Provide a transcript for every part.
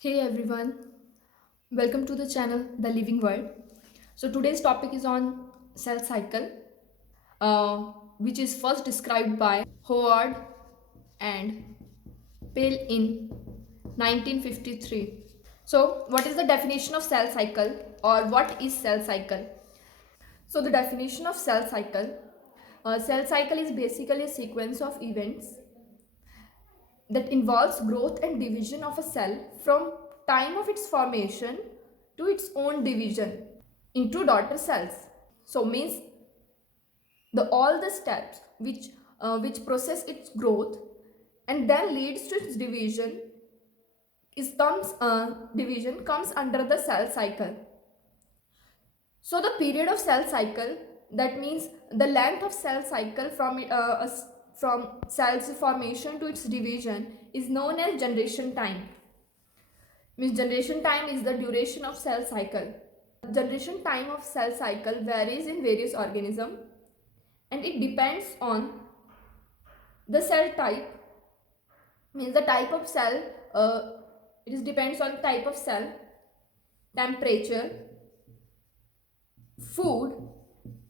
Hey everyone, welcome to the channel The Living World. So today's topic is on cell cycle, uh, which is first described by Howard and Pale in 1953. So what is the definition of cell cycle, or what is cell cycle? So the definition of cell cycle is basically a sequence of events that involves growth and division of a cell from time of its formation to its own division into daughter cells. So means the all the steps which process its growth and then leads to its division comes under the cell cycle. So the period of cell cycle, that means the length of cell cycle from cell's formation to its division, is known as generation time. Means generation time is the duration of cell cycle. Generation time of cell cycle varies in various organisms and it depends on the cell type. Means the type of cell, depends on type of cell, temperature, food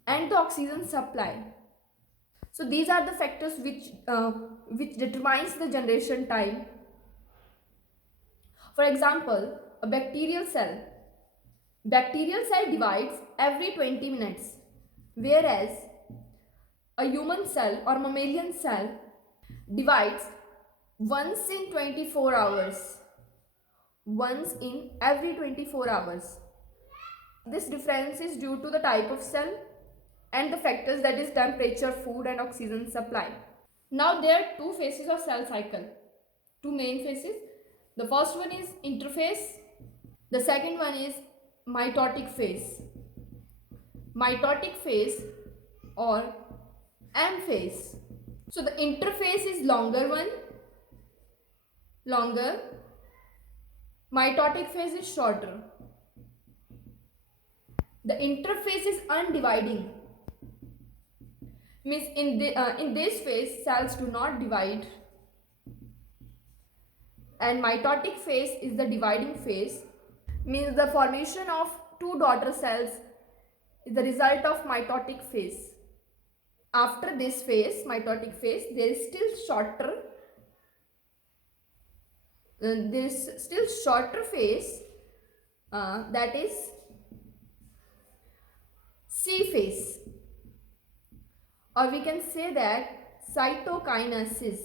and the oxygen supply. So these are the factors which determines the generation time. For example, a bacterial cell divides every 20 minutes, whereas a human cell or mammalian cell divides once in 24 hours. Once in every 24 hours. This difference is due to the type of cell and the factors, that is temperature, food and oxygen supply. Now there are two phases of cell cycle. Two main phases. The first one is interphase. The second one is mitotic phase. Mitotic phase or M phase. So the interphase is longer. Mitotic phase is shorter. The interphase is undividing. Means in this phase cells do not divide, and mitotic phase is the dividing phase. Means the formation of two daughter cells is the result of mitotic phase. After this phase, mitotic phase, there is still shorter phase, that is C phase, or we can say that cytokinesis.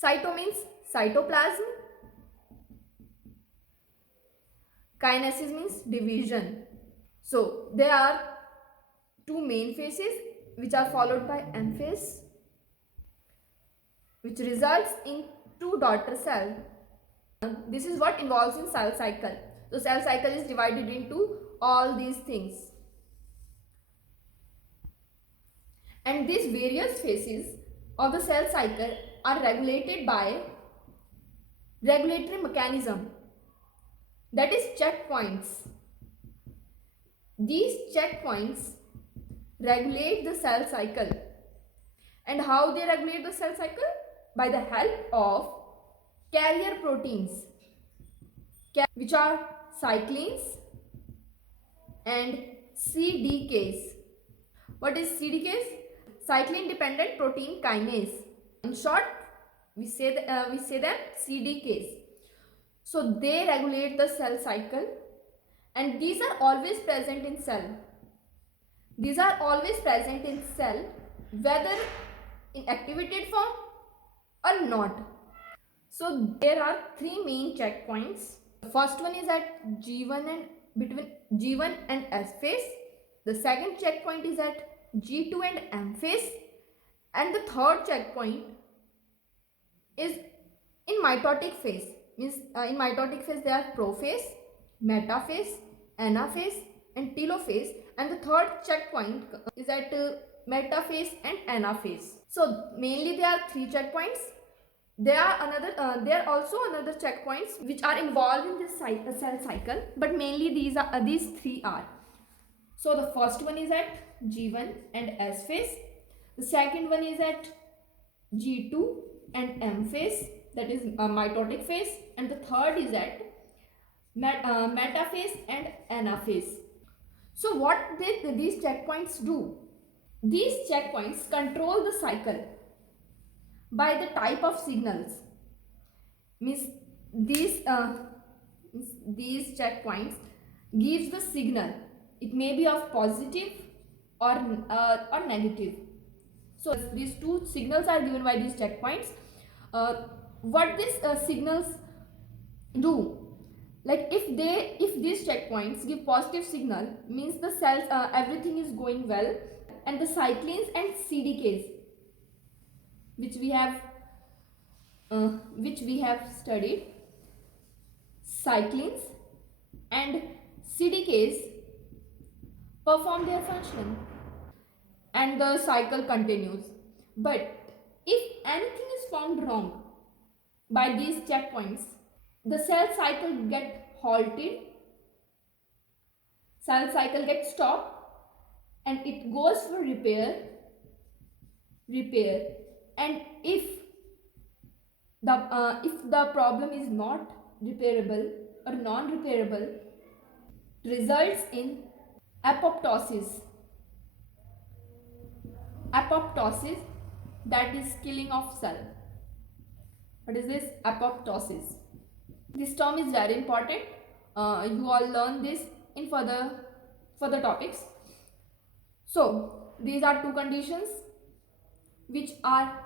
Cyto means cytoplasm, kinesis means division. So there are two main phases which are followed by M phase, which results in two daughter cells. This is what involves in cell cycle. So cell cycle is divided into all these things. And these various phases of the cell cycle are regulated by regulatory mechanism, that is checkpoints. These checkpoints regulate the cell cycle. And how they regulate the cell cycle? By the help of carrier proteins, which are cyclins and CDKs. What is CDKs? Cyclin dependent protein kinase. In short, we say them CDKs. So they regulate the cell cycle, and these are always present in cell. Whether in activated form or not. So there are three main checkpoints. The first one is at G1 and between G1 and S phase. The second checkpoint is at G2 and M phase, and the third checkpoint is in mitotic phase. Means in mitotic phase there are prophase, metaphase, anaphase and telophase, and the third checkpoint is at metaphase and anaphase. So mainly there are three checkpoints. There are also another checkpoints which are involved in this cell cycle, but mainly these three are. So the first one is at G1 and S phase. The second one is at G2 and M phase. that is mitotic phase, and the third is at metaphase and anaphase. So what did these checkpoints do? These checkpoints control the cycle by the type of signals. Means these these checkpoints gives the signal. It may be of positive or negative. So these two signals are given by these checkpoints. What these signals do? Like if these checkpoints give positive signal, means the cells everything is going well, and the cyclins and CDKs which we have studied, cyclins and CDKs perform their function and the cycle continues. But if anything is found wrong by these checkpoints, the cell cycle get halted, cell cycle gets stopped, and it goes for repair. And if the problem is not repairable or non-repairable, results in apoptosis. Apoptosis, that is killing of cell. What is this? Apoptosis. This term is very important. You all learn this in further topics. So these are two conditions which are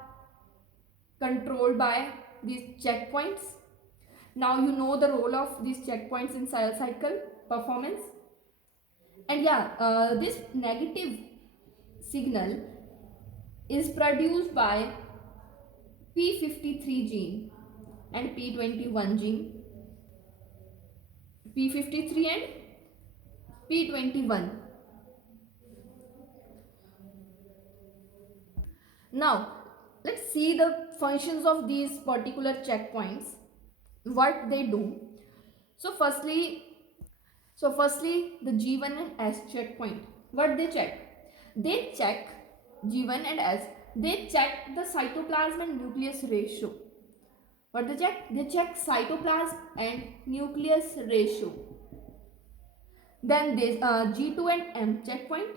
controlled by these checkpoints. Now you know the role of these checkpoints in cell cycle performance. And yeah, this negative signal is produced by P53 gene and P21 gene. P53 and P21. Now let's see the functions of these particular checkpoints, what they do. So firstly the G1 and S checkpoint, what they check? They check G1 and S, they check the cytoplasm and nucleus ratio. What they check? They check cytoplasm and nucleus ratio. Then this G2 and M checkpoint,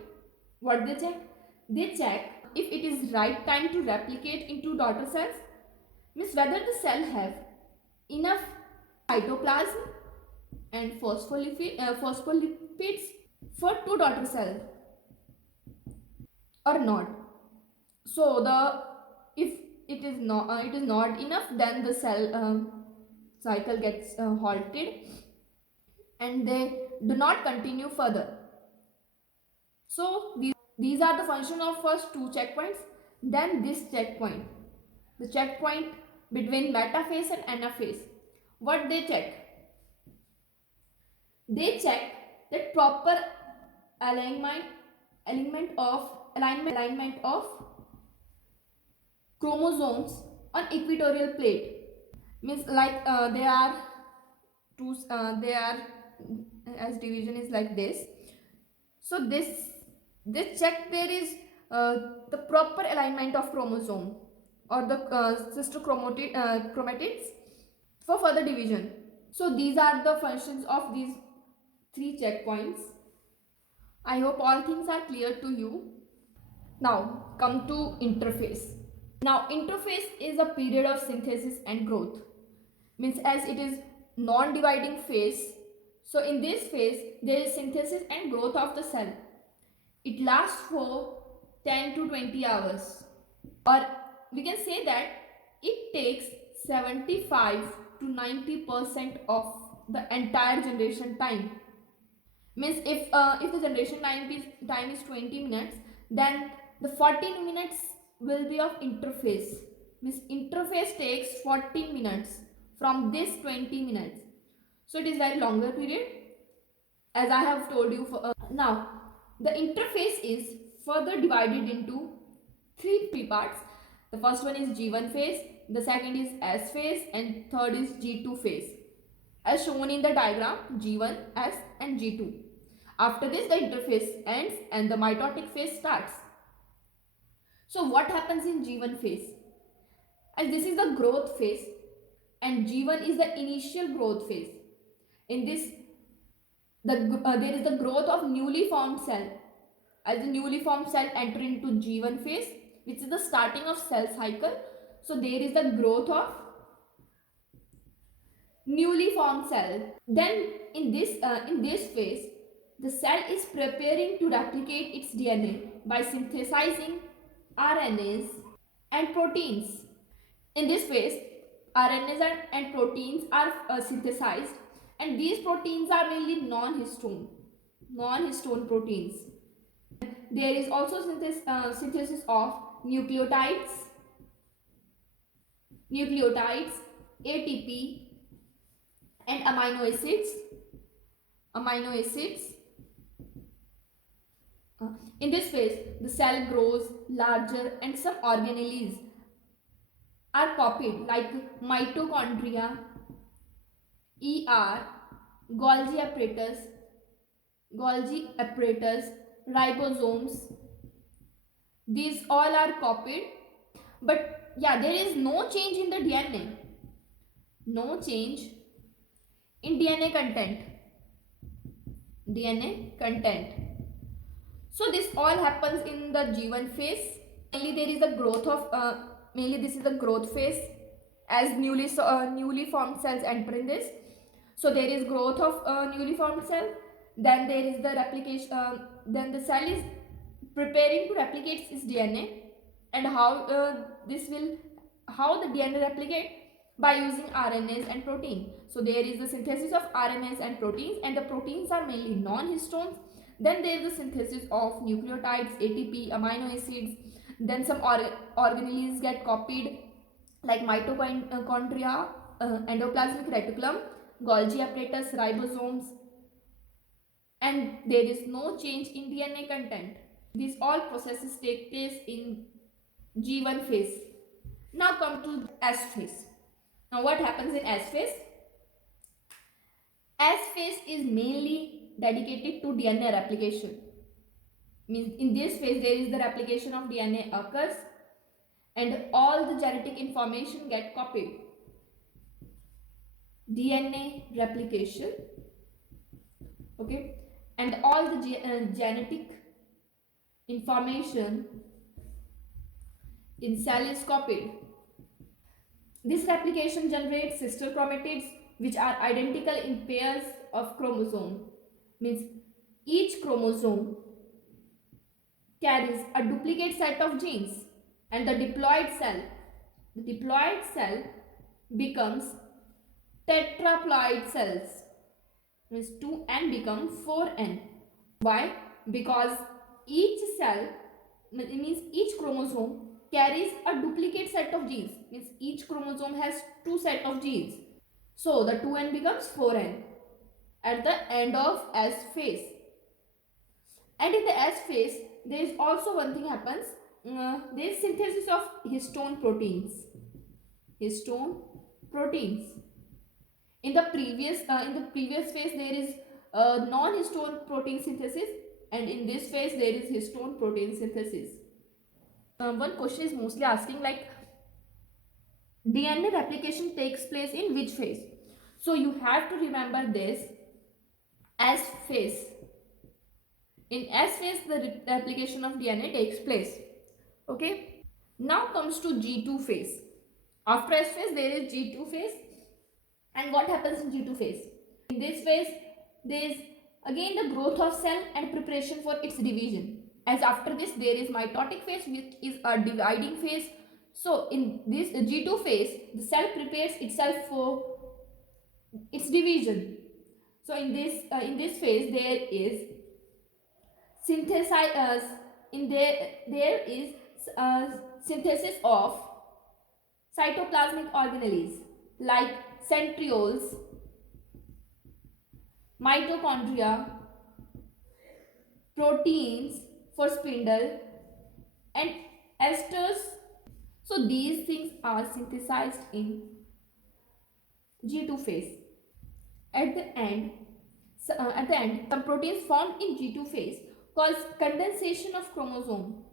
what they check? They check if it is right time to replicate into daughter cells, means whether the cell have enough cytoplasm and phospholipids for two daughter cells or not. So if it is not enough, then the cell cycle gets halted and they do not continue further. So these are the function of first two checkpoints. Then this checkpoint, the checkpoint between metaphase and anaphase, what they check? They check that proper alignment of chromosomes on equatorial plate. Means like they are as division is like this. So this check there is the proper alignment of chromosome or the sister chromatids for further division. So these are the functions of these three checkpoints. I hope all things are clear to you. Now come to interphase. Now interphase is a period of synthesis and growth. Means as it is non-dividing phase, so in this phase there is synthesis and growth of the cell. It lasts for 10 to 20 hours, or we can say that it takes 75 to 90% of the entire generation time. Means if the generation time is 20 minutes, then the 14 minutes will be of interphase. Means interphase takes 14 minutes from this 20 minutes. So it is very longer period, as I have told you. Now the interphase is further divided into three parts. The first one is G1 phase, the second is S phase, and third is G2 phase, as shown in the diagram. G1, S and G2. After this the interphase ends and the mitotic phase starts. So what happens in G1 phase? As this is the growth phase, and G1 is the initial growth phase. In this, there is the growth of newly formed cell. As the newly formed cell enter into G1 phase, which is the starting of cell cycle. So there is the growth of newly formed cell. Then in this phase, the cell is preparing to replicate its DNA by synthesizing RNAs and proteins. In this phase, RNAs and proteins are synthesized, and these proteins are mainly non-histone proteins. There is also synthesis of nucleotides, ATP, and amino acids. In this phase, the cell grows larger and some organelles are copied like mitochondria, ER, Golgi apparatus, ribosomes. These all are copied, but yeah, there is no change in the DNA. No change in DNA content. So this all happens in the G1 phase. Mainly there is the growth of mainly this is the growth phase as newly formed cells enter in this. So there is growth of newly formed cell. Then there is the replication. Then the cell is preparing to replicate its DNA, and how the DNA replicate by using RNAs and protein. So there is the synthesis of RNAs and proteins, and the proteins are mainly non-histones. Then there is the synthesis of nucleotides, ATP, amino acids. Then some organelles get copied like mitochondria, endoplasmic reticulum, Golgi apparatus, ribosomes, and there is no change in DNA content. These all processes take place in G1 phase. Now come to S phase. Now what happens in S phase? S phase is mainly dedicated to DNA replication. Means in this phase there is the replication of DNA occurs and all the genetic information get copied. DNA replication, okay, and all the genetic information in cell is copied. This replication generates sister chromatids which are identical in pairs of chromosome. Means each chromosome carries a duplicate set of genes, and the diploid cell becomes tetraploid cells. Means 2n become 4n. Why? Because each cell, means each chromosome carries a duplicate set of genes. Means each chromosome has two set of genes. So the 2n becomes 4n at the end of S phase. And in the S phase, there is also one thing happens. There is synthesis of histone proteins. In the previous phase, there is non-histone protein synthesis, and in this phase, there is histone protein synthesis. One question is mostly asking like DNA replication takes place in which phase? So you have to remember this S phase. In S phase, the replication of DNA takes place. Okay. Now comes to G2 phase. After S phase, there is G2 phase. And what happens in G2 phase? In this phase, there is again the growth of cell and preparation for its division. As after this, there is mitotic phase, which is a dividing phase. So in this G2 phase, the cell prepares itself for its division. So in this phase, there is synthesis of cytoplasmic organelles like centrioles, mitochondria, proteins for spindle, and esters. So these things are synthesized in G2 phase. At the end, some proteins formed in G2 phase cause condensation of chromosome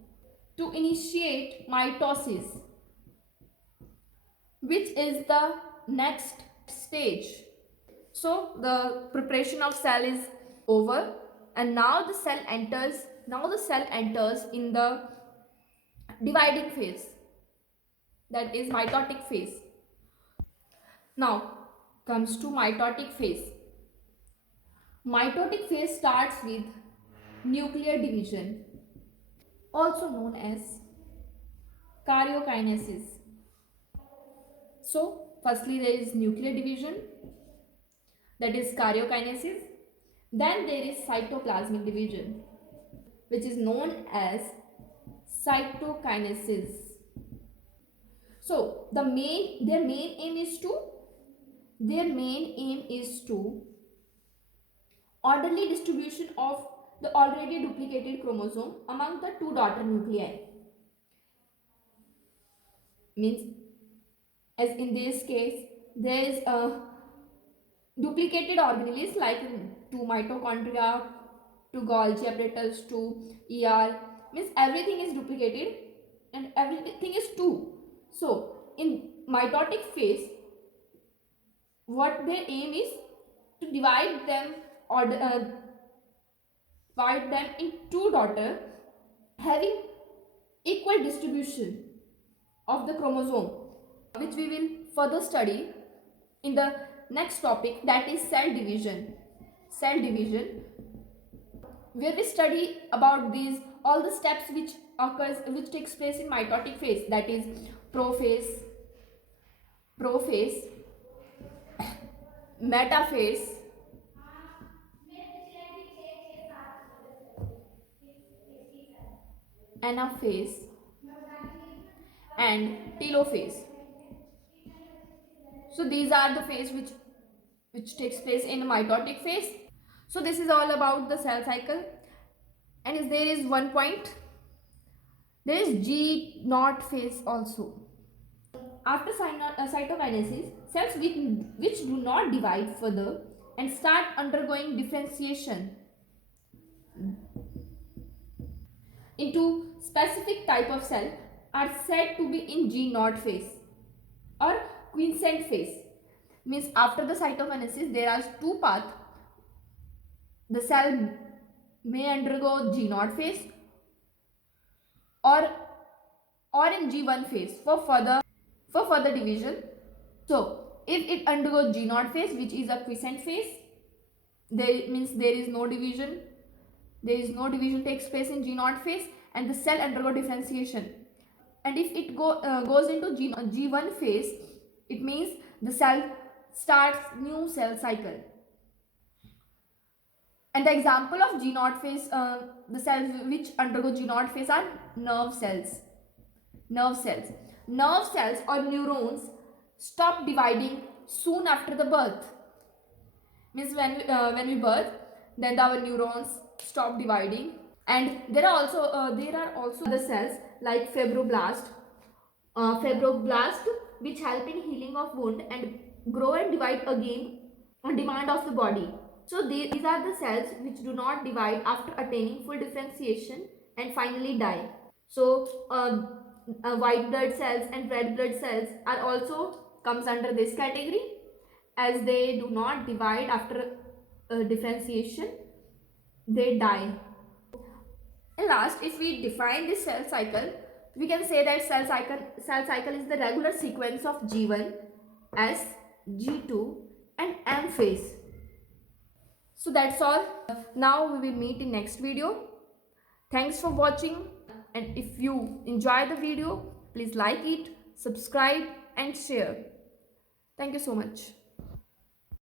to initiate mitosis, which is the next stage. So the preparation of cell is over, and now the cell enters in the dividing phase, that is mitotic phase. Now comes to mitotic phase. Mitotic phase starts with nuclear division, also known as karyokinesis. So firstly there is nuclear division, that is karyokinesis. Then there is cytoplasmic division, which is known as cytokinesis. So their main aim is to orderly distribution of the already duplicated chromosome among the two daughter nuclei. Means, as in this case, there is a duplicated organelles like two mitochondria, two Golgi apparatus, two ER. Means everything is duplicated and everything is two. So in mitotic phase, what their aim is to divide them or divide them in two daughter having equal distribution of the chromosome, which we will further study in the next topic, that is cell division. Cell division, where we study about these all the steps which takes place in mitotic phase, that is prophase, metaphase, anaphase, and telophase. So these are the phase which takes place in mitotic phase. So this is all about the cell cycle, and there is one point, there is G naught phase also. After cytokinesis, cells which do not divide further and start undergoing differentiation into specific type of cell are said to be in G naught phase or quiescent phase. Means after the cytokinesis there are two paths. The cell may undergo G naught phase or in G1 phase for further division. So if it undergoes G naught phase, which is a quiescent phase, there is no division. Takes place in G naught phase, and the cell undergo differentiation. And if it goes into G1 phase, it means the cell starts new cell cycle. And the example of G naught phase, the cells which undergo G naught phase are nerve cells. Nerve cells or neurons stop dividing soon after the birth. Means when we birth, then our neurons stop dividing. And there are also the cells like fibroblast, which help in healing of wound and grow and divide again on demand of the body. So these are the cells which do not divide after attaining full differentiation and finally die. So white blood cells and red blood cells are also comes under this category, as they do not divide after differentiation, they die. And last, if we define this cell cycle, we can say that cell cycle is the regular sequence of G1, S, G2 and M phase. So that's all. Now we will meet in next video. Thanks for watching, and if you enjoy the video, please like it, subscribe and share. Thank you so much.